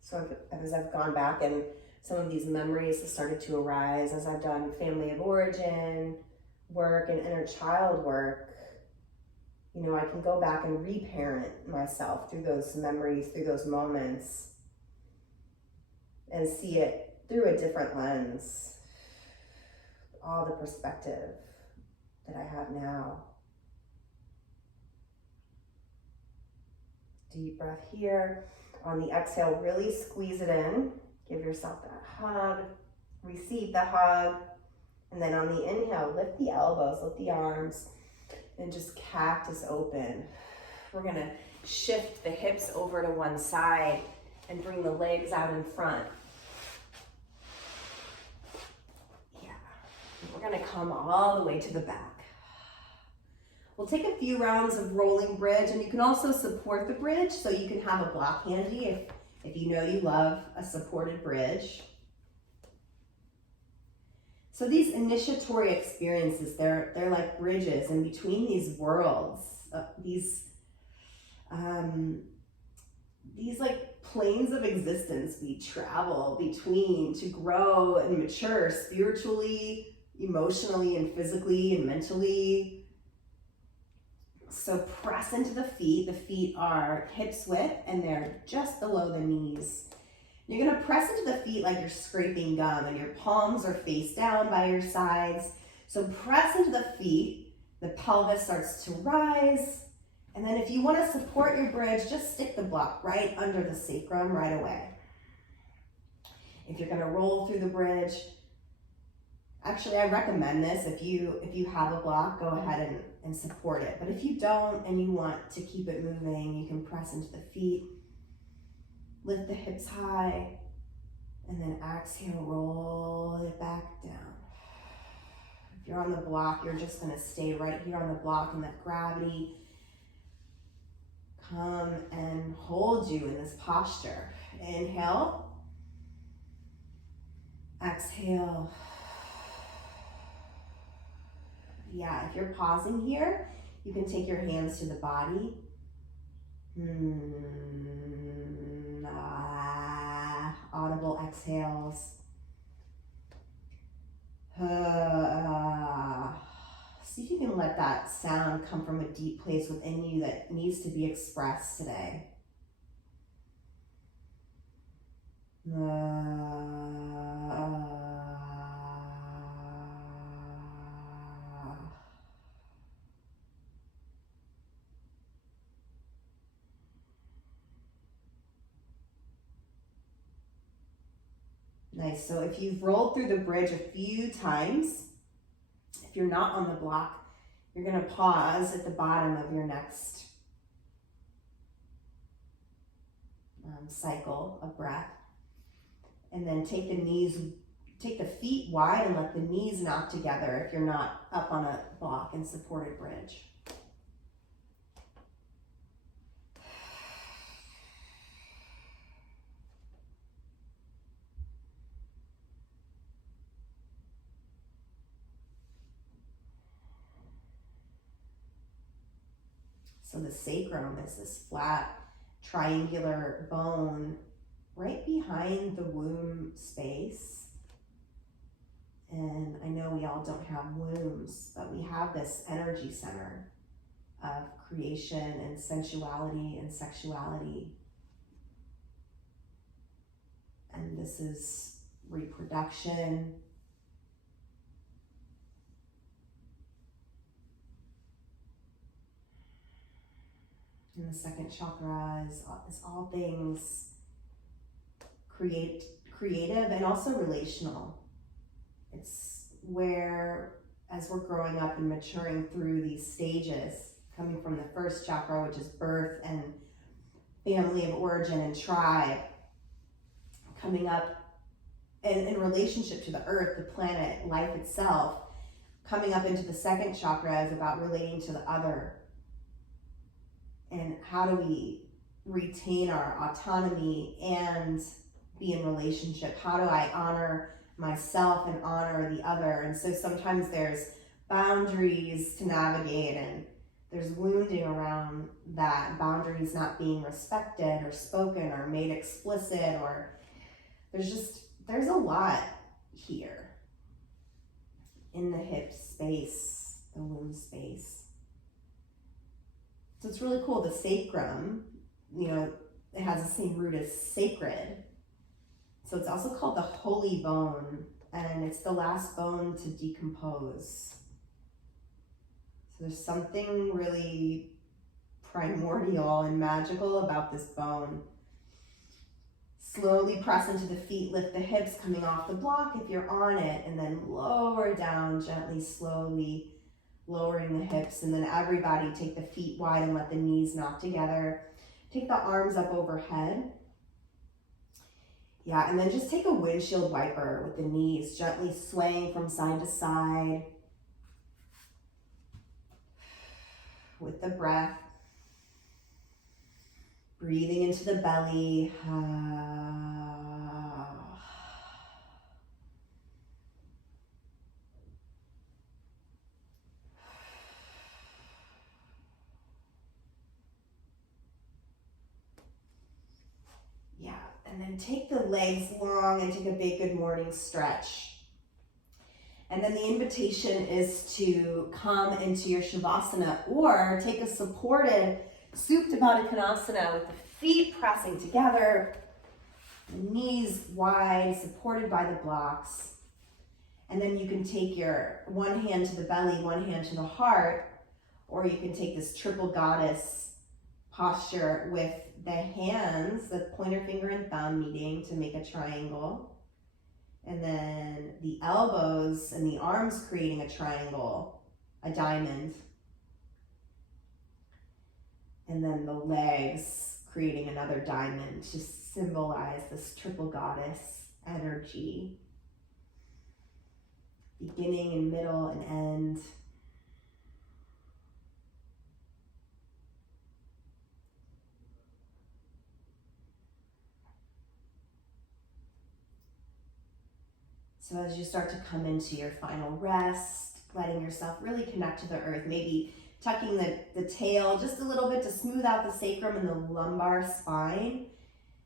So as I've gone back and some of these memories have started to arise as I've done family of origin work and inner child work. You know, I can go back and reparent myself through those memories, through those moments, and see it through a different lens. All the perspective that I have now. Deep breath here. On the exhale, really squeeze it in. Give yourself that hug. Receive the hug. And then on the inhale, lift the elbows, lift the arms, and just cactus open. We're gonna shift the hips over to one side and bring the legs out in front. Yeah. We're gonna come all the way to the back. We'll take a few rounds of rolling bridge, and you can also support the bridge, so you can have a block handy if you know you love a supported bridge. So these initiatory experiences, they're like bridges in between these worlds, these like planes of existence we travel between to grow and mature spiritually, emotionally, and physically and mentally. So press into the feet. The feet are hips width and they're just below the knees. You're gonna press into the feet like you're scraping gum, and your palms are face down by your sides. So press into the feet, the pelvis starts to rise. And then if you wanna support your bridge, just stick the block right under the sacrum right away. If you're gonna roll through the bridge, actually I recommend this. If you have a block, go ahead and support it. But if you don't and you want to keep it moving, you can press into the feet. Lift the hips high, and then exhale, roll it back down. If you're on the block, you're just gonna stay right here on the block and let gravity come and hold you in this posture. Inhale, exhale. Yeah, if you're pausing here, you can take your hands to the body. Audible exhales. See if you can let that sound come from a deep place within you that needs to be expressed today. Nice. So if you've rolled through the bridge a few times, if you're not on the block, you're going to pause at the bottom of your next cycle of breath. And then take the feet wide and let the knees knock together if you're not up on a block and supported bridge. So the sacrum is this flat triangular bone right behind the womb space. And I know we all don't have wombs, but we have this energy center of creation and sensuality and sexuality. And this is reproduction. And the second chakra is all things creative and also relational. It's where, as we're growing up and maturing through these stages, coming from the first chakra, which is birth and family of origin and tribe, coming up in relationship to the earth, the planet, life itself, coming up into the second chakra is about relating to the other. And how do we retain our autonomy and be in relationship? How do I honor myself and honor the other? And so sometimes there's boundaries to navigate, and there's wounding around that, boundaries not being respected or spoken or made explicit, or there's there's a lot here in the hip space, the womb space. So it's really cool. The sacrum, it has the same root as sacred. So it's also called the holy bone, and it's the last bone to decompose. So there's something really primordial and magical about this bone. Slowly press into the feet, lift the hips coming off the block if you're on it, and then lower down gently, slowly lowering the hips. And then everybody take the feet wide and let the knees knock together. Take the arms up overhead. Yeah, and then just take a windshield wiper with the knees, gently swaying from side to side with the breath. Breathing into the belly. Yeah, and then take the legs long and take a big good morning stretch. And then the invitation is to come into your Shavasana or take a supported Supta Baddha Konasana with the feet pressing together, the knees wide, supported by the blocks. And then you can take your one hand to the belly, one hand to the heart, or you can take this triple goddess posture with the hands, the pointer finger and thumb meeting to make a triangle. And then the elbows and the arms creating a triangle, a diamond. And then the legs creating another diamond to symbolize this triple goddess energy. Beginning and middle and end. So as you start to come into your final rest, letting yourself really connect to the earth, maybe tucking the tail just a little bit to smooth out the sacrum and the lumbar spine.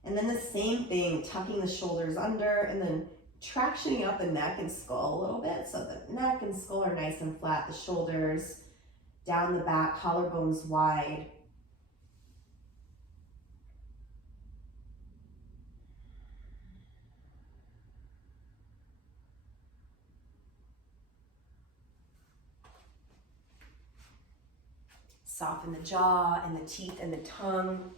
And then the same thing, tucking the shoulders under and then tractioning out the neck and skull a little bit. So the neck and skull are nice and flat, the shoulders down the back, collarbones wide. Soften the jaw and the teeth and the tongue.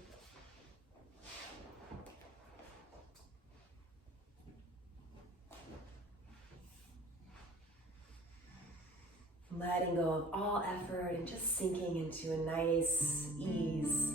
Letting go of all effort and just sinking into a nice ease.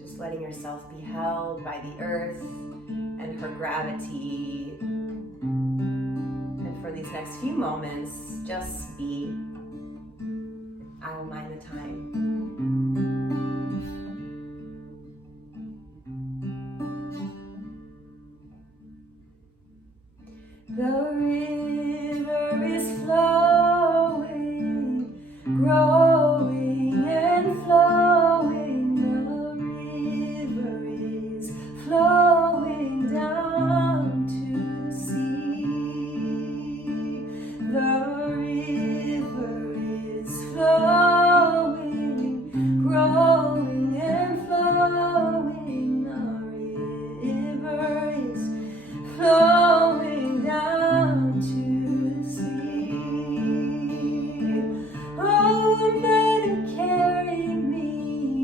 Just letting yourself be held by the earth and her gravity. And for these next few moments, just be. I will mind the time. The river is flowing, growing and flowing. The river is flowing down to the sea. The river is flowing, growing and flowing. The river is flowing down to the sea. Oh, Maiden, carry me,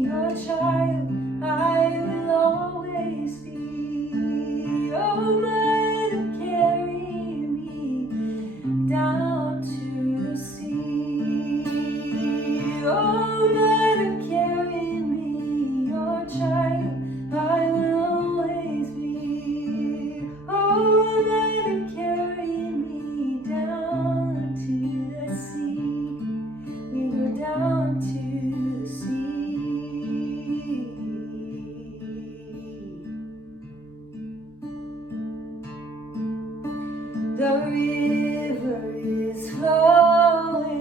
your child, I will always be. Oh, Maiden, carry me down to the sea. Oh, Maiden, carry me, your child, I will always be. Oh, Maiden, carry me down to the sea. We go down to the sea. The river is flowing.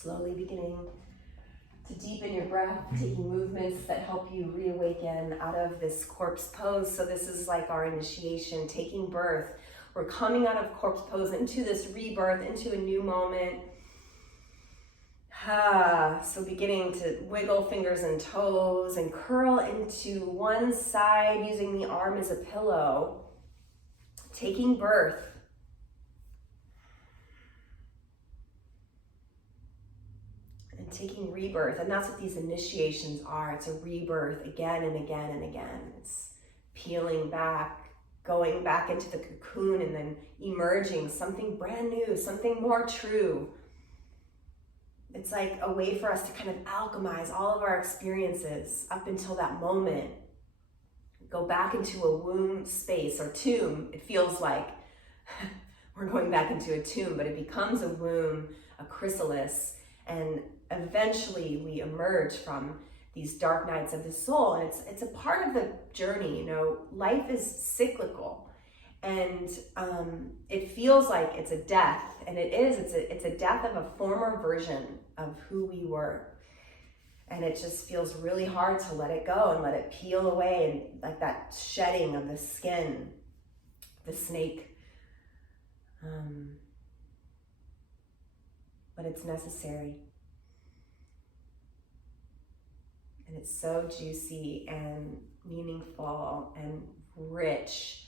Slowly beginning to deepen your breath, taking movements that help you reawaken out of this corpse pose. So this is like our initiation, taking birth. We're coming out of corpse pose into this rebirth, into a new moment. So beginning to wiggle fingers and toes and curl into one side using the arm as a pillow. Taking birth. And taking rebirth. And that's what these initiations are. It's a rebirth again and again and again. It's peeling back, going back into the cocoon and then emerging something brand new, something more true. It's like a way for us to kind of alchemize all of our experiences up until that moment. Go back into a womb space or tomb. It feels like we're going back into a tomb, but it becomes a womb, a chrysalis, and eventually we emerge from these dark nights of the soul. And it's a part of the journey. You know, life is cyclical. And it feels like it's a death, and it is. It's a death of a former version of who we were, and it just feels really hard to let it go and let it peel away, and like that shedding of the skin, the snake. But it's necessary, and it's so juicy and meaningful and rich.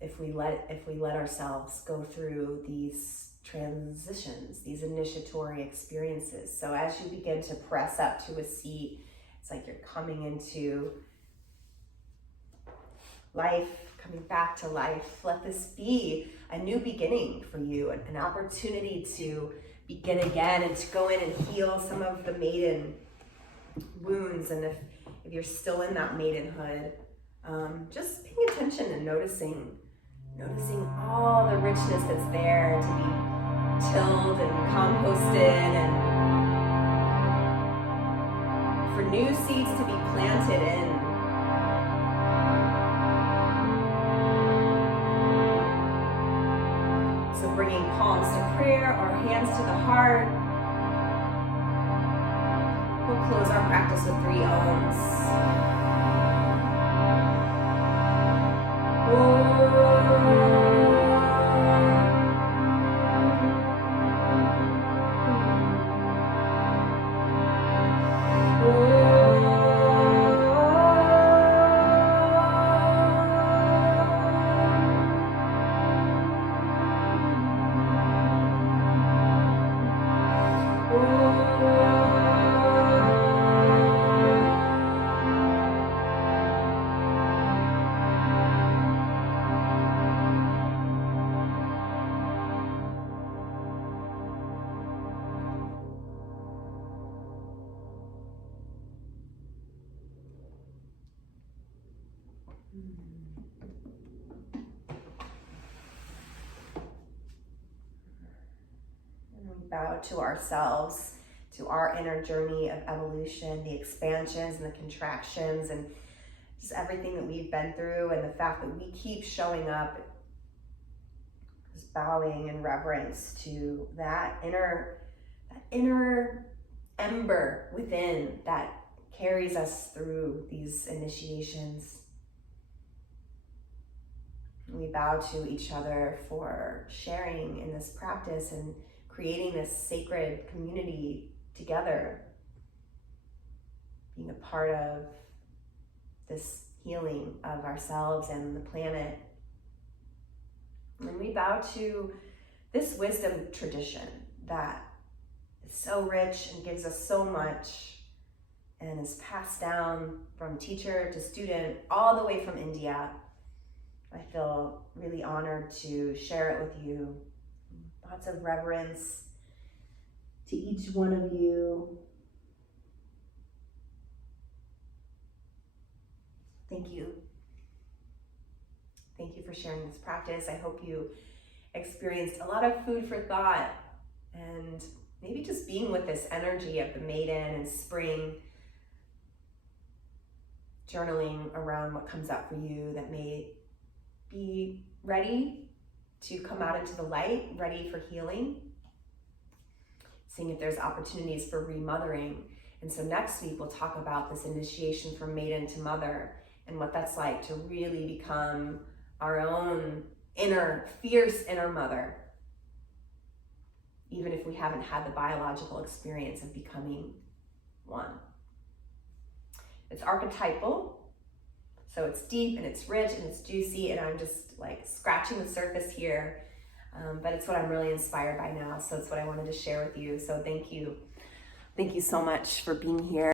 If we let ourselves go through these transitions, these initiatory experiences. So as you begin to press up to a seat, it's like you're coming into life, coming back to life. Let this be a new beginning for you, an opportunity to begin again and to go in and heal some of the maiden wounds. And if you're still in that maidenhood, just paying attention and noticing all the richness that's there to be tilled and composted, and for new seeds to be planted in. So bringing palms to prayer or hands to the heart. We'll close our practice with 3 ohms. Bow to ourselves, to our inner journey of evolution, the expansions and the contractions, and just everything that we've been through, and the fact that we keep showing up, just bowing in reverence to that inner ember within that carries us through these initiations. We bow to each other for sharing in this practice and creating this sacred community together, being a part of this healing of ourselves and the planet. And we bow to this wisdom tradition that is so rich and gives us so much and is passed down from teacher to student all the way from India. I feel really honored to share it with you. Lots of reverence to each one of you. Thank you. Thank you for sharing this practice. I hope you experienced a lot of food for thought, and maybe just being with this energy of the maiden and spring, journaling around what comes up for you that may be ready to come out into the light, ready for healing. seeing if there's opportunities for remothering. And so next week we'll talk about this initiation from maiden to mother and what that's like to really become our own fierce inner mother, even if we haven't had the biological experience of becoming one. It's archetypal, so it's deep and it's rich and it's juicy, and I'm just like scratching the surface here, but it's what I'm really inspired by now, so it's what I wanted to share with you. So thank you so much for being here.